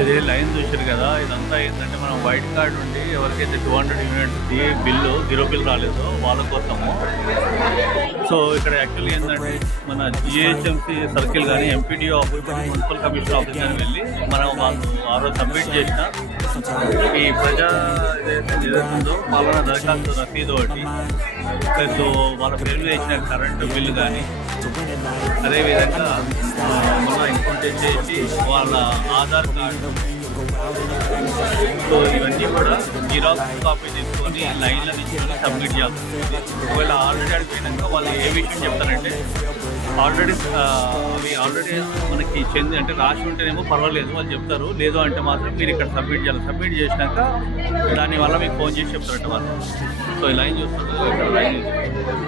ఇది లైన్ చూసారు కదా, ఇదంతా ఏంటంటే మనం వైట్ కార్డ్ ఉండి ఎవరికైతే 200 యూనిట్స్ది బిల్లు జీరో బిల్ రాలేదో వాళ్ళ కోసము. సో ఇక్కడ యాక్చువల్లీ ఏంటంటే మన జిహెచ్ఎంసీ సర్కిల్ కానీ MPD office municipal commissioner office కానీ వెళ్ళి మనం వాళ్ళు ఆ రోజు సబ్మిట్ చేసిన ఈ ప్రజా ఏదైతుందో పాలన దరఖాస్తు రసీదు ఒకటి ప్లస్ వాళ్ళ పేరు మీద ఇచ్చిన కరెంటు బిల్లు కానీ, అదేవిధంగా మన ఇంకోటి వచ్చేసి వాళ్ళ ఆధార్ కార్డు, సో ఇవన్నీ కూడా జిరాక్స్ కాపీ తీసుకొని లైన్లో తీసుకొని సబ్మిట్ చేయాల్సి ఉంటుంది. ఒకవేళ ఆల్రెడీ అడిగినాక వాళ్ళు ఏ విషయం చెప్తారంటే ఆల్రెడీ మనకి చెంది అంటే రాసి ఉంటేనేమో పర్వాలేదు వాళ్ళు చెప్తారు, లేదు అంటే మాత్రం మీరు ఇక్కడ సబ్మిట్ చేయాలి. సబ్మిట్ చేసినాక దానివల్ల మీకు ఫోన్ చేసి చెప్తారంట వాళ్ళు. సో ఈ లైన్ చూస్తారు, ఇక్కడ లైన్ చూస్తారు.